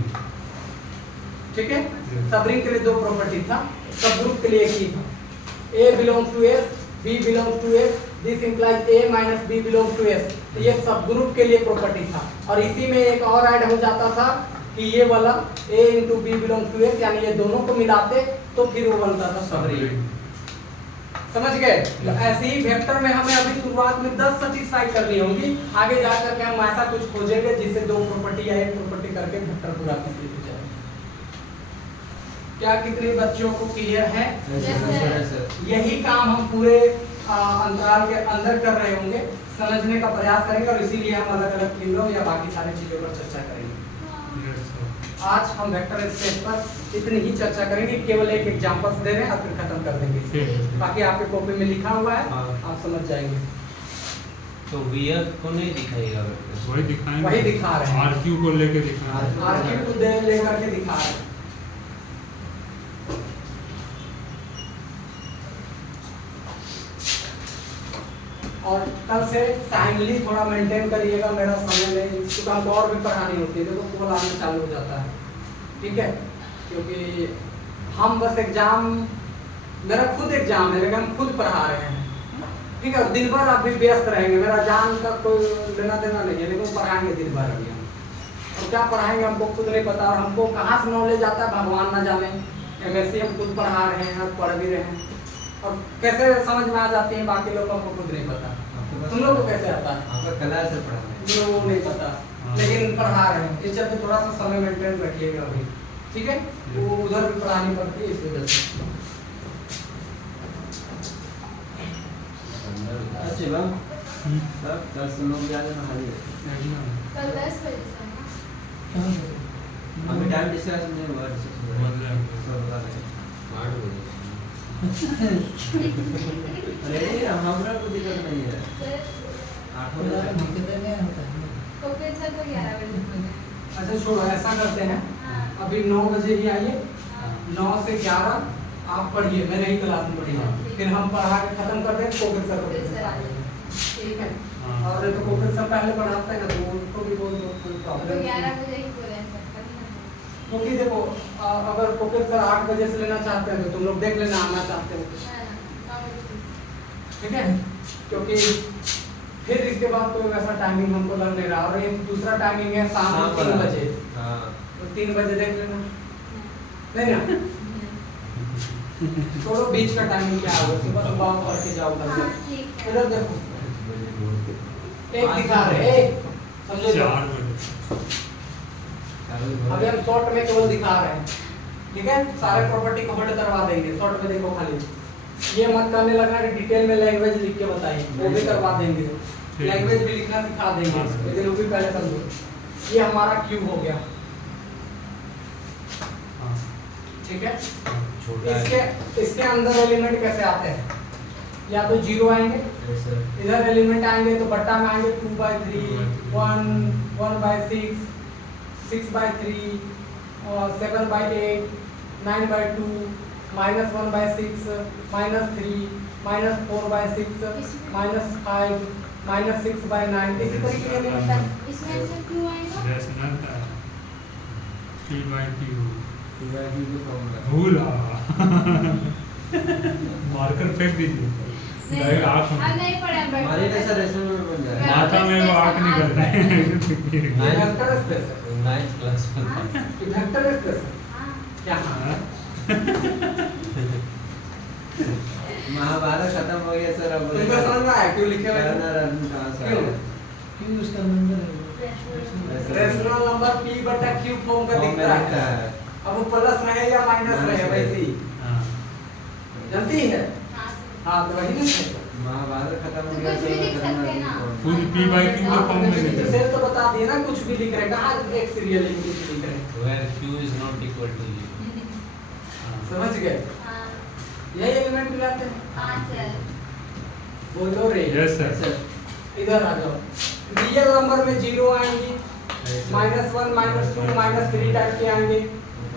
ठीक है, सबरिंग के लिए 2 प्रॉपर्टी था, सब ग्रुप के लिए एक ही था। A belongs to S, B belongs to S, this implies A minus B belongs to S, तो ये सब ग्रुप के लिए प्रॉपर्टी था। और इसी में एक और ऐड हो जाता था कि ये वाला A into B belongs to S, यानी ये दोनों को मिलाते तो फिर वो बनता था सबरिंग। समझ गए? तो ऐसे ही वेक्टर में हमें अभी शुरुआत में 10 सेटिस्फाई करनी होंगी, आगे जाकर के हम ऐसा कुछ खोजेंगे जिससे 2 प्रॉपर्टी या 1 प्रॉपर्टी करके वेक्टर पूरा कंप्लीट हो जाए। क्या कितने बच्चों को क्लियर है? Yes, sir. यही काम हम पूरे अंतराल के अंदर कर रहे होंगे, समझने का प्रयास करेंगे और इसीलिए हम अलग अलग केंद्रों या बाकी सारी चीज़ों पर चर्चा करेंगे। Yes sir. आज हम वेक्टर स्पेस पर इतनी ही चर्चा करेंगे, केवल एक एग्जांपल्स दे रहे हैं और फिर खत्म कर देंगे इसे। ठीक है। बाकी आपके कॉपी में लिखा हुआ है, हाँ। आप समझ जाएंगे। तो VF को नहीं दिखाइएगा वेक्टर। वही दिखाएंगे, वही दिखा रहे हैं। RQ को लेके दिखा रहे हैं। आरक्यू को दे लेकर के दिखा रहे हैं। और कल से टाइमली थोड़ा मेंटेन करिएगा, मेरा समय नहीं, क्योंकि हमको और भी पढ़ानी होती है। देखो कॉल आना चालू हो जाता है, ठीक है, क्योंकि हम बस एग्जाम, मेरा खुद एग्जाम है लेकिन हम खुद पढ़ा रहे हैं, ठीक है। दिन भर आप भी व्यस्त रहेंगे, मेरा जान का कोई लेना देना नहीं है, लेकिन पढ़ाएंगे दिन भर अभी हम। और क्या पढ़ाएंगे हमको खुद नहीं पता, और हमको कहाँ से नॉलेज आता है भगवान ना जाने। MSc हम खुद पढ़ा रहे हैं और पढ़ भी रहे हैं, और कैसे समझ में आ जाती है बाकी लोगों को खुद नहीं पता। तुम लोग को कैसे आता है? आपका कला से पढ़ा है। तुम लोगों को नहीं पता, लेकिन पढ़ा रहे हैं। इस चलते थोड़ा सा समय मेंटेन रखिएगा अभी, ठीक है। वो उधर भी पढ़ानी पड़ती है, इस वजह से। अच्छा शिवम, तब 10 लोग जा रहे हैं। कल 10 बजे से ना। अभी टाइम डिस्कस नहीं हुआ, सब बता रहे हैं। 8 बजे। अरे हमारा कोई दिक्कत नहीं है। सर 8 बजे कोकिल सर को 11 बजे। अच्छा छोड़ो, ऐसा करते हैं, हाँ। अभी 9 बजे ही आइए, हाँ। 9 से 11 आप पढ़िए, मेरे ही क्लास में पढ़िए, फिर हम पढ़ा के खत्म कर देंगे, कोकिल सर को कोकिल सर आ जाएंगे। ठीक है। हाँ। और तो कोकिल सर पहले पढ़ाते हैं ना, तो उनको भी कोई तो प्रॉब्लम 11 बजे ही बोले हैं सर, कभी ना। क्योंकि देखो अगर कोकिल सर 8 बजे से लेना चाहते हैं तो तुम लोग देख लेना, आना चाहते हो तो। हाँ, 9 बजे। ठीक है, क्योंकि फिर इसके बाद कोई वैसा टाइमिंग हमको लग नहीं रहा। और ये दूसरा टाइमिंग है शाम को 3 बजे, हाँ। तो 3 बजे देख लेना, नहीं ना। छोड़ो बीच का टाइमिंग क्या होगा, सुबह सुबह आप पढ़ के जाओ हाँ, कर। ठीक है। इधर देखो, एक दिखा रहे हैं, एक समझो। 4 बजे। अभी हम शॉर्ट में केवल दिखा रहे हैं, ठीक है। सारे प्रॉपर्टी को होल्ड करवा देंगे, शॉर्ट में देखो खाली। ये मत करने लगना कि डिटेल में लैंग्वेज लिख के बताइए, वो भी करवा देंगे। लैंग्वेज भी लिखना सिखा देंगे, लेकिन वो भी पहले समझो। ये हमारा क्यू हो गया, हाँ। ठीक है। छोटा है। इसके अंदर एलिमेंट कैसे आते हैं? या तो 0 आएंगे, इधर एलिमेंट आएंगे तो बट्टा में आएंगे 2/3, 1/6, 6/3, 7/8, 9/2, -1/6, -3, -4/6, -5, -6/9, इसी तरीके के एलिमेंट है। इसमें से क्यों आएगा? रेशनल है। P/Q। फॉर्मूला भूला। मार्कर फेंक दीजिए। नहीं, आँख में। अब नहीं पढ़ा बैठ। हमारे जैसा रेशनल में बन जाए। माथा में वो आँख निकलता है। ये वेक्टर स्पेस है, 9th क्लास में था। ये वेक्टर स्पेस है। हाँ। क्या? हाँ। महाभारत खत्म हो गया सर, अब तुमको समझ में आया क्यों लिखे हुए हैं? करना रन कहाँ से क्यों? आया? रेशनल नंबर P/Q फॉर्म का फॉर्म में दिखता दिखता है। है। अब वो प्लस रहे या माइनस रहे, वैसे ही हाँ। जानती है। हाँ, सर। हाँ तो वही ना। महाभारत खत्म हो तो गया कुछ भी लिख सकते हैं ना। खुद P/Q तो फॉर्म में लिखे हैं। सेल तो बता दिए ना, कुछ भी लिख रहे, कहाँ एक सीरियल कुछ लिख रहे, Where Q is not equal to U. समझ गए? हाँ। यही एलिमेंट मिलाते हैं। हाँ, सर। बोलो रे। Yes sir. सर इधर आ जाओ। रियल नंबर में 0 आएंगी, -1, -2, -3 टाइप के आएंगे,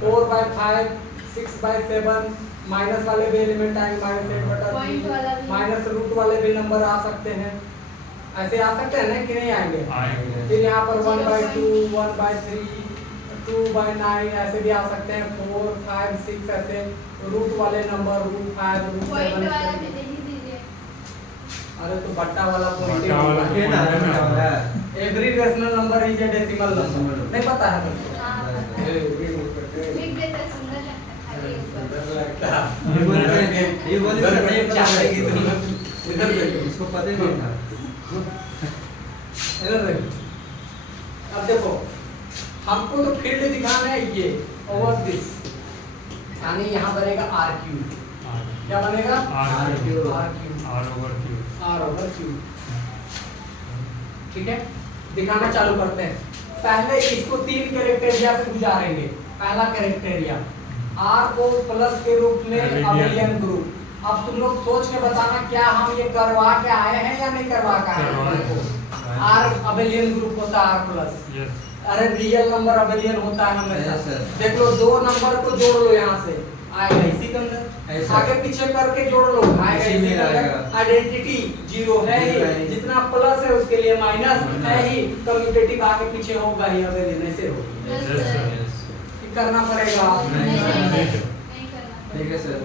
4/5, 6/7, माइनस वाले भी एलिमेंट आएंगे, Point वाला -8/3, भी। माइनस रूट वाले भी नंबर आ सकते हैं। ऐसे आ सकते हैं ना कि नहीं आएंगे? आएंगे। फिर यहाँ पर 1/2, 1/3, 2/9 ऐसे भी आ सकते हैं, 4, 5, 6 ऐसे रूट वाले नंबर, √5, पॉइंट वाला भी √7। दे ही दीजिए। अरे तो बट्टा वाला पॉइंट बट्टा वाला ये ना point है। Every rational number is a decimal number, Decimal। नहीं पता है तुमको? हाँ, पता है। लिख देता, सुंदर लगता है, खाली ऊपर। ये बोले सर नहीं पता चाहेगी है। तुम इधर देखो, इसको पता ही नहीं था। इधर देखो। अब देखो, हमको तो फील्ड दिखाना है ये ओवर दिस, यानी यहाँ बनेगा RQ। क्या बनेगा? RQ। RQ। R/Q। R/Q। ठीक है, दिखाना चालू करते हैं। पहले इसको 3 कैरेक्टेरिया से गुजारेंगे। पहला कैरेक्टेरिया R को प्लस के रूप में अबेलियन ग्रुप। अब तुम लोग सोच के बताना क्या हम ये करवा के आए हैं या नहीं करवा के आए हैं। R अबेलियन ग्रुप होता है R प्लस। यस अरे रियल नंबर अबेलियन होता है हमेशा। Yes, sir. देख लो 2 नंबर को जोड़ लो यहाँ से आएगा इसी के अंदर, Yes, sir. आगे पीछे करके जोड़ लो आएगा इसी इसी में के अंदर। आएगा। आइडेंटिटी 0 है Zero है ही, ही। जितना प्लस है उसके लिए माइनस Minus है ही, कम्यूटेटिव आगे पीछे होगा ही अबेलियन ऐसे होगा। Yes, Yes, sir. sir. ये करना पड़ेगा। नहीं नहीं, करना। ठीक है सर।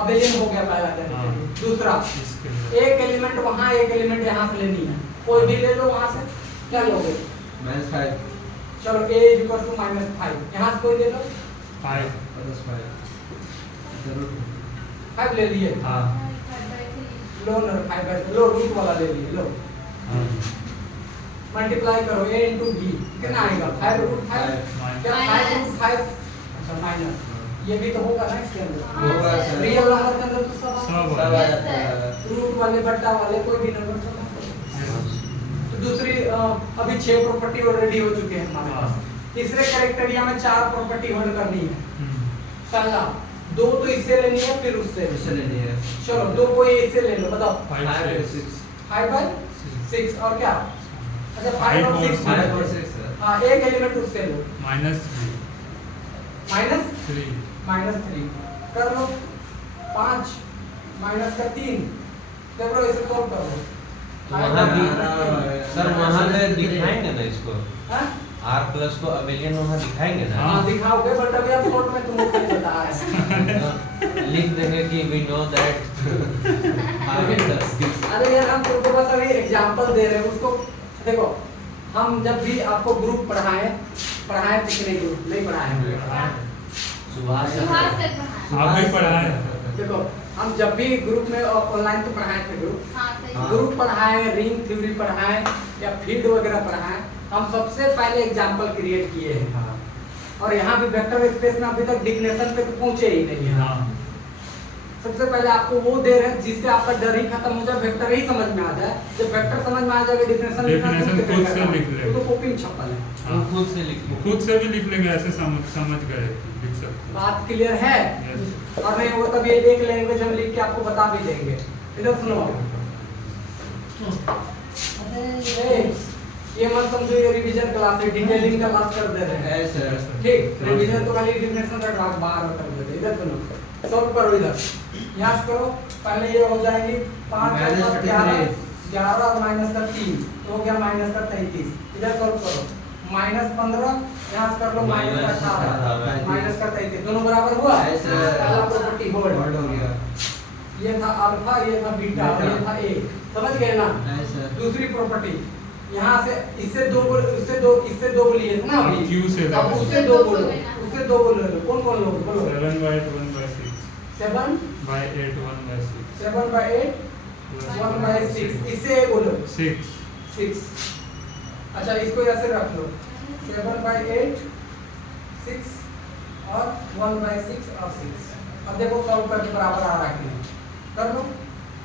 अबेलियन हो गया पहला हाँ। कैरेक्टर। दूसरा इसके लिए एक एलिमेंट वहाँ एक एलिमेंट यहाँ से लेनी है, कोई भी ले लो वहाँ से। क्या लोगे? -5 चलो a = -5 यहाँ से कोई ले लो। 5 + 5 जरूर 5 ले लिए। हाँ लो ना 5 लो रूट वाला ले लिए लो। मल्टीप्लाई करो a × b कितना आएगा 5√5 क्या 5√5 अच्छा माइनस ये भी तो होगा ना इसके अंदर। होगा सर। रियल नंबर के अंदर तो सब सब सब Yes, आया sir. था। रूट वाले बट्टा वाले कोई भी नंबर सब। तो दूसरी अभी 6 प्रॉपर्टी ऑलरेडी हो चुके हैं हमारे पास। तीसरे कैरेक्टेरिया में 4 प्रॉपर्टी होल्ड करनी है। पहला 2 तो इससे लेनी है फिर उससे। इससे लेनी है। चलो 2 कोई इससे ले लो बताओ। 5/6 5/6 और क्या? अच्छा 5 और 6 5/6 सर। हाँ एक एलिमेंट उससे लो। -3 -3 कर लो। 5 माइनस का 3 देखो इसे सॉल्व कर लो। तो वहाँ भी सर वहाँ पे दिखाएंगे ना इसको हाँ? R प्लस को अबेलियन वहाँ दिखाएंगे ना। हाँ दिखाओगे बट अभी आप शॉर्ट में तुमको क्या बता रहे हैं। लिख देंगे कि वी नो दैट अरे यार हम तुमको बस अभी एग्जांपल दे रहे हैं उसको। देखो हम जब भी आपको ग्रुप पढ़ाएं कितने ग्रुप नहीं पढ़ाए सुभाष सुभाष सर पढ़ाए। आप भी पढ़ाए देखो हम जब भी ग्रुप में ऑनलाइन तो पढ़ाए थे ग्रुप हाँ सही। हाँ। ग्रुप पढ़ाए रिंग थ्योरी पढ़ाए या फील्ड वगैरह पढ़ाए। हम सबसे पहले एग्जांपल क्रिएट किए हैं। हाँ। और यहाँ भी वेक्टर स्पेस में अभी तक डिफिनेशन पे तो पहुंचे ही नहीं है। हाँ सबसे पहले आपको वो दे रहे हैं जिससे आपका डर ही खत्म हो जाए, वेक्टर ही समझ में आ जाए। जब वेक्टर समझ में आ जाएगा डिफिनेशन Definition खुद से लिख ले। तो कॉपी में छपल है। हाँ। खुद से लिखो। खुद से भी लिख लेंगे ऐसे समझ गए लिख सकते बात क्लियर है? Yes. और नहीं वो तब ये एक लैंग्वेज हम लिख के आपको बता भी देंगे। इधर सुनो ये मत समझो ये रिवीजन क्लास है, डिटेलिंग का क्लास कर दे रहे हैं। है सर। ठीक रिवीजन तो खाली डिफिनेशन का क्लास बाहर कर देते। इधर सुनो सॉल्व करो। इधर यहाँ से करो। पहले ये हो जाएगी 5 -33 11 और माइनस का 3 तो हो गया माइनस का 33। इधर सॉल्व करो -15 यहाँ से कर लो माइनस का 18 माइनस का 33 दोनों बराबर हुआ। है सर। पहला प्रॉपर्टी होल्ड होल्ड हो गया। ये था अल्फा ये था बीटा और ये था ए। समझ गए ना? है सर। दूसरी प्रॉपर्टी यहाँ से इससे दो लिए थे ना अभी। Q से ले अब लो। उससे दो बोलो उससे दो बोलो कौन कौन लोग बोलो 7/8 1/6 7 7/8 1/6 7/8 1/6 इससे ए बोलो 6 अच्छा इसको ऐसे रख लो 7/8 6 और 1/6 और 6। अब देखो सॉल्व करके बराबर आ रहा है कि नहीं? कर लो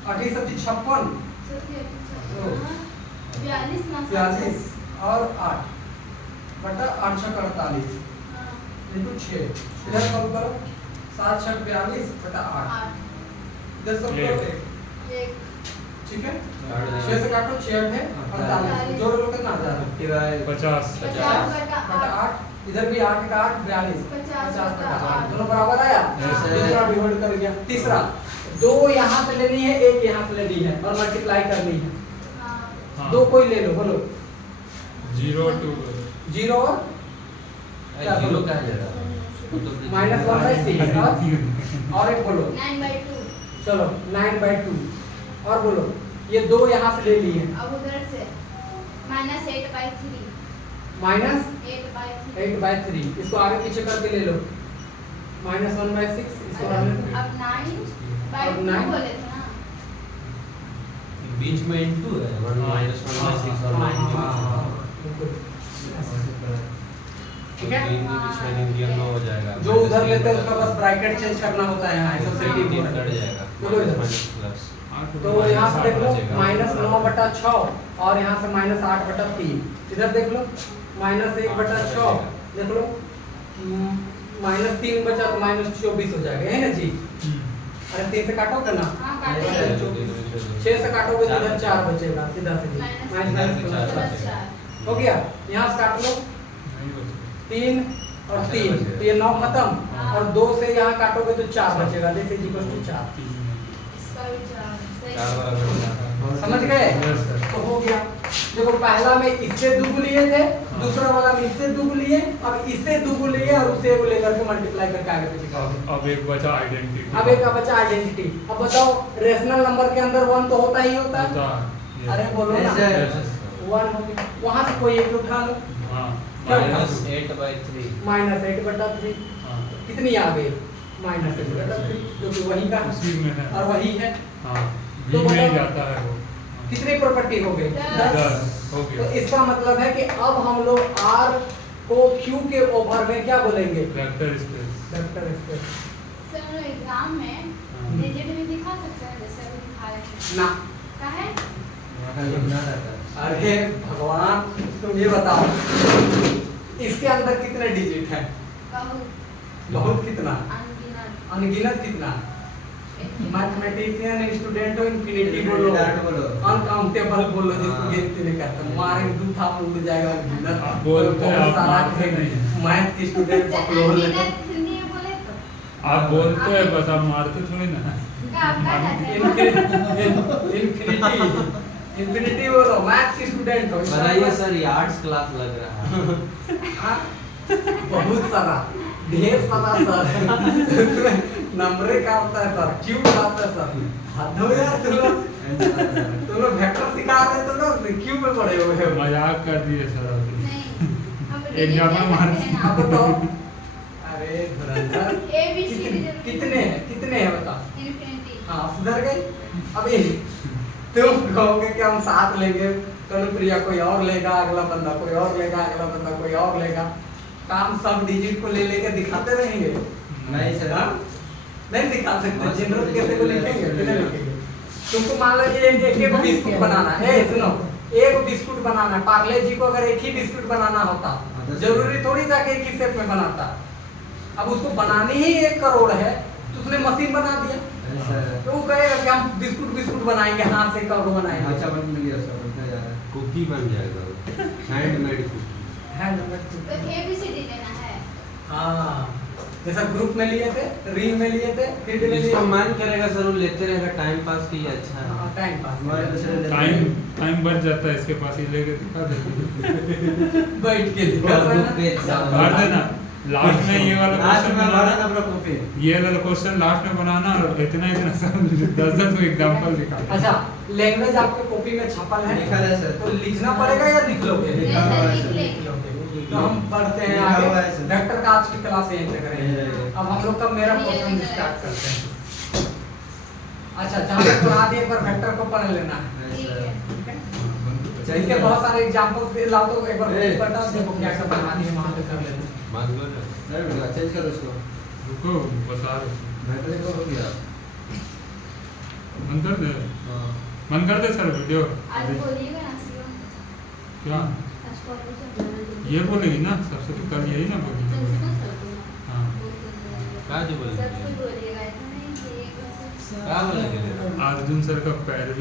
8 7 56 42 और 8 बटा 8 6 48 इंटू 6। इधर सॉल्व करो 7 6 42 बटा 8 इधर सॉल्व करो ठीक है। 6 से काटो 6 है 48 जोड़ लो कितना आ जाएगा 50 बटा 8 इधर भी 8 का 8 42 50 बटा 8 दोनों बराबर आया। Yes, sir. दूसरा डिवाइड कर गया। तीसरा 2 यहाँ से लेनी है 1 यहाँ से लेनी है और मल्टीप्लाई करनी है। हाँ। 2 कोई ले लो बोलो 0 2 0 और जीरो कहाँ जा रहा है? -1/6 और एक बोलो 9/2 चलो 9/2 और बोलो ये 2 यहाँ से ले लिए अब उधर से -8/3 -8/3 इसको आगे पीछे करके ले लो -1/6 इसको आगे अब 9/2 अब 9 बोले थे ना। बीच में इनटू है 1 -1/6 और 9 ठीक है। इंग्लिश में इंडियन में हो जाएगा। जो उधर लेते हैं उसका बस ब्रैकेट चेंज करना होता है यहाँ तो सोसाइटी कट जाएगा। देखो इधर। माइनस प्लस तो यहाँ से देख लो -9/6 और यहाँ से -8/3। इधर देख लो -1/6 देख लो -3 बचा तो -24 हो जाएगा, है ना जी। अरे 3 से काटोगे ना, हाँ, काटेंगे। 6 से काटोगे तो इधर 4 बचेगा, सीधा सीधी हो गया। यहाँ से काट लो 3 और 3 तो ये 9 खत्म, हाँ। और 2 से यहाँ काटोगे तो 4 बचेगा, दिस इज इक्वल टू 4। इसका भी सही। 4 बराबर समझ गए? Yes, sir. तो हो गया। देखो पहला में इससे दुगु लिए थे, दूसरा वाला में इससे दुगु लिए, अब इससे दुगु लिए और उसे वो लेकर के मल्टीप्लाई करके आगे पीछे करोगे। अब एक बचा आइडेंटिटी। अब एक का बचा आइडेंटिटी। अब बताओ रेशनल नंबर के अंदर 1 तो होता ही होता है। अरे बोलो ना, Yes, sir. 1 हो गया। वहां से कोई एक उठा लो, हाँ -8/3 -8/3 हाँ कितनी आ गई? -8/3 जो कि वही का उसी में है। और वही है। हाँ तो भी में ही बताओ। जाता है वो। कितनी प्रॉपर्टी हो गई? 10। 10 हो तो गया। इसका मतलब है कि अब हम लोग R को Q के ओवर में क्या बोलेंगे? Vector space. Vector space. Sir हम लोग एग्जाम में डिजिट भी दिखा सकते हैं, जैसे अभी दिखा रहे थे। ना। का है? वहाँ का लिखना रहता है। अरे भगवान, तुम ये बताओ इसके अंदर कितने डिजिट हैं? बहुत बहुत कितना? अनगिनत। अनगिनत कितना? मैथमेटिशियन स्टूडेंट हो, इनफिनिटी बोलो, Infinite बोलो। अनकाउंटेबल बोलो, जिसको हाँ। गिनती नहीं करते। मारेंगे दू था उड़ जाएगा अनगिनत। आप बोलते हैं, आप सारा मारते नहीं। मैथ के स्टूडेंट पकड़ो ले। अनगिनत हिंदी में बोले तो आप बोलते हैं बस, आप मारते थोड़ी ना। का आपका जाते हैं। इनफिनिटी बोलो, मैथ के स्टूडेंट हो। बताइए सर, ये आर्ट्स क्लास लग रहा है। हाँ, बहुत सारा, ढेर सारा सर। नंबर का होता है सर, क्यों का होता है सर? हद हो यार तुम लोग वेक्टर सिखा रहे तो ना क्यों में पड़े हुए हो? मजाक कर दिए सर अभी। नहीं, हम एक डिजिट जामा दे मार- सकते हैं अब ना। बताओ। अरे धुरंधर, A B C कितने हैं? कितने हैं बताओ? इनफिनिटी। हाँ, सुधर गए। अब ये तुम कहोगे कि हम 7 लेंगे, तनुप्रिया कोई और लेगा, अगला बंदा कोई और लेगा, अगला बंदा कोई और लेगा। काम सब डिजिट को ले लेके दिखाते रहेंगे? नहीं सर। हाँ? नहीं दिखा सकते। हाँ, जनरल कैसे को लिखेंगे? लिखेंगे। कितने लिखेंगे? तुमको मान लो ये एक बिस्कुट बनाना है, सुनो, एक बिस्कुट बनाना है। पार्ले जी को अगर एक ही बिस्कुट बनाना होता, जरूरी थोड़ी था कि एक ही शेप में बनाता। अब उसको बनानी ही 1 करोड़ है, तो उसने मशीन बना दिया। सर। तो वो कहेगा कि हम बिस्कुट बनाएंगे, हाथ से करोड़ बनाएंगे। अच्छा बन गया सर, बनता जा रहा है। कुकी बन जाएगा, हैंडमेड कुकी। है नंबर तो 2। ABCD लेना है। हाँ, जैसा ग्रुप में लिए थे, रिंग में लिए थे, फील्ड में लिए जिसका मन करेगा सर वो लेते रहेगा, टाइम पास के लिए अच्छा है। हाँ, टाइम पास। हमारे दूसरे टाइम बच जाता है इसके पास, ये लेके दिखा देते। बैठ के दिखा और रहा बुक है पे ना। एग्जाम कर देना लास्ट में ये वाला लास्ट क्वेश्चन में बनाना, नंबर कॉपी। ये वाला क्वेश्चन लास्ट में बनाना और इतना सब 10 एग्जांपल दिखा। अच्छा, लैंग्वेज आपके कॉपी में छपल है? लिखा है सर। तो लिखना पड़ेगा या लिख लोगे? लिखा हुआ है लिख सर। ले। लिख लोगे। तो हम पढ़ते हैं लिखा हुआ है आगे। सर। वेक्टर का आज की क्लास यहीं तक रहेगी। अब हम लोग का मेरा ये क्वेश्चन वेक्टर स्टार्ट है। करते हैं। अच्छा, जहाँ तक पढ़ा दिए, एक बार वेक्टर को पढ़ लेना है। ठीक है। इसके बहुत सारे एग्जांपल्स भी लाओ, तो एक बार ए, बता देखो क्या क्या बना दिए, वहाँ पे कर लेना। मान लो ना। नहीं बेटा, चेंज करो उसको। रुको बता रहे हैं। बैटरी को हो गया। मन कर दे, हाँ। मन कर दे सर वीडियो। आज बोलिएगा ना शिवम। क्या आज कॉलेज से बोलना। ये बोलेगी ना सबसे, तो कल यही ना बोलेगी। प्रिंसिपल सर को। हाँ। क्या जो बोलेंगे? सब कुछ बोलिएगा, इतना नहीं कि एक क्या बोलेंगे? अर्जुन सर का पैर भी